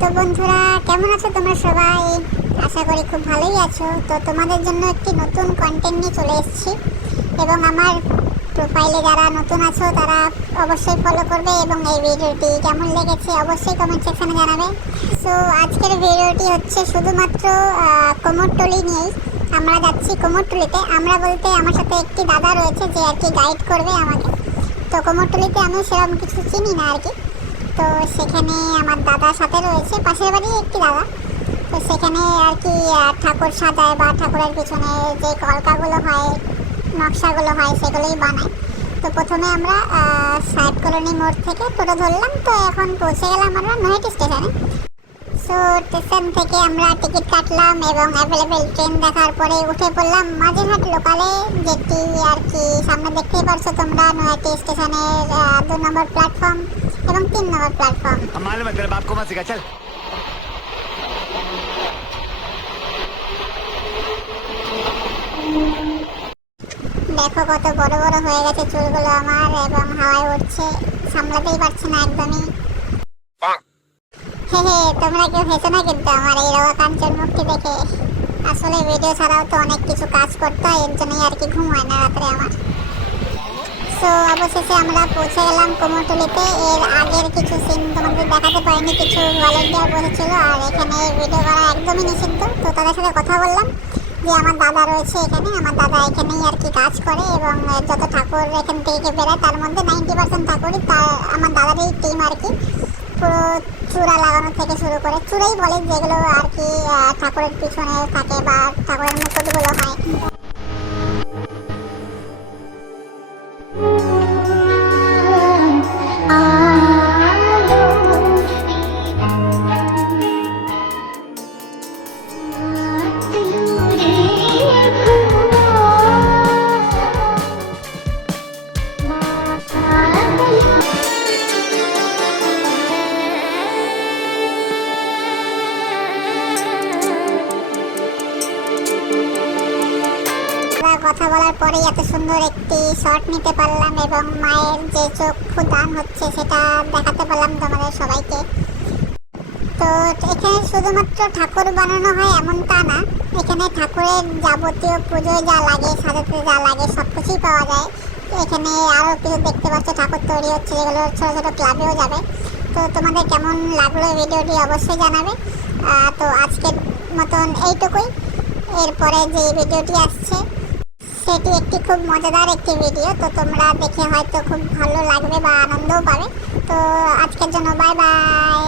তো বন্ধুরা, কেমন আছো তোমরা সবাই? আশা করি খুব ভালোই আছো। তো তোমাদের জন্য একটি নতুন কন্টেন্ট নিয়ে চলে এসেছি এবং আমার প্রোফাইলে যারা নতুন আছো তারা অবশ্যই ফলো করবে এবং এই ভিডিওটি কেমন লেগেছে অবশ্যই কমেন্ট সেকশনে জানাবে। সো আজকের ভিডিওটি হচ্ছে শুধুমাত্র কোমরটুলি নিয়েই। আমরা যাচ্ছি কোমরটুলিতে। আমরা বলতে আমার সাথে একটি দাদা রয়েছে যে আর কি গাইড করবে আমাকে। তো কোমরটুলিতে আমি সেরকম কিছু চিনি না আর কি। তো সেখানে আমার দাদার সাথে রয়েছে, পাশের বাড়ি একটি দাদা। তো সেখানে আর কি ঠাকুর সাজায় বা ঠাকুরের পিছনে যে কলকাগুলো হয়, নকশাগুলো হয়, সেগুলোই বানায়। তো প্রথমে আমরা সাইড কলোনি মোড় থেকে টোটো ধরলাম। তো এখন পৌঁছে গেলাম আমরা নৈহাটি স্টেশনে। সো স্টেশন থেকে আমরা টিকিট কাটলাম এবং অ্যাভেলেবেল ট্রেন দেখার পরে উঠে পড়লাম মাঝেরহাট লোকালে, যেটি আর কি সামনে দেখতেই পারছো তোমরা, নৈহাটি স্টেশনের 2 নম্বর প্ল্যাটফর্ম এবং 3 নম্বর প্ল্যাটফর্ম। मालूम है तेरे बाप को मत सिखा चल। দেখো কত বড় বড় হয়ে গেছে চুলগুলো আমার এবং হাওয়ায় উঠছে, সামলাতেই পারছি না একদমই। হে হে, তোমরা কেউ হেসো না কিন্তু আমার এই রওয়া কাঞ্চন মুখটি দেখে। আসলে ভিডিও ছাড়াও তো অনেক কিছু কাজ করতে হয়, এর জন্যই আর কি ঘুম হয় না রাত্রে আমার। সো অবশেষে আমরা পৌঁছে গেলাম কোমরটুলিতে। এর আগের কিছু সিন তোমাদের দেখাতে পারিনি, কিছু ভলেন্টিয়ার বসেছিল আর এখানে ভিডিও করা একদমই নিষিদ্ধ। তো তাদের সাথে কথা বললাম যে আমার দাদা রয়েছে এখানে, আমার দাদা এখানেই আর কি কাজ করে এবং যত ঠাকুর এখান থেকে বেরোয় তার মধ্যে 90% ঠাকুরই তার আমার দাদারই টিম আর কি। পুরো চূড়া লাগানো থেকে শুরু করে, চূড়াই বলে যেগুলো আর কি ঠাকুরের পিছনে থাকে বা ঠাকুরের মুকুটগুলো হয়। কথা বলার পরেই এত সুন্দর একটি শট নিতে পারলাম এবং মায়ের যে চক্ষু দান হচ্ছে সেটা দেখাতে পারলাম তোমাদের সবাইকে। তো এখানে শুধুমাত্র ঠাকুর বানানো হয় এমনটা না, এখানে ঠাকুরের যাবতীয় পুজোয় যা লাগে, সাজাতে যা লাগে সব কিছুই পাওয়া যায়। তো এখানে আরও কিছু দেখতে পাচ্ছ ঠাকুর তৈরি হচ্ছে, যেগুলো ছোটো ছোটো ক্লাবেও যাবে। তো তোমাদের কেমন লাগলো ভিডিওটি অবশ্যই জানাবে। তো আজকের মতন এইটুকুই। এরপরে যে ভিডিওটি আসছে সেটি একটি খুব মজাদার একটি ভিডিও, তো তোমরা দেখে হয়তো খুব ভালো লাগবে বা আনন্দও পাবে। তো আজকের জন্য বাই বাই।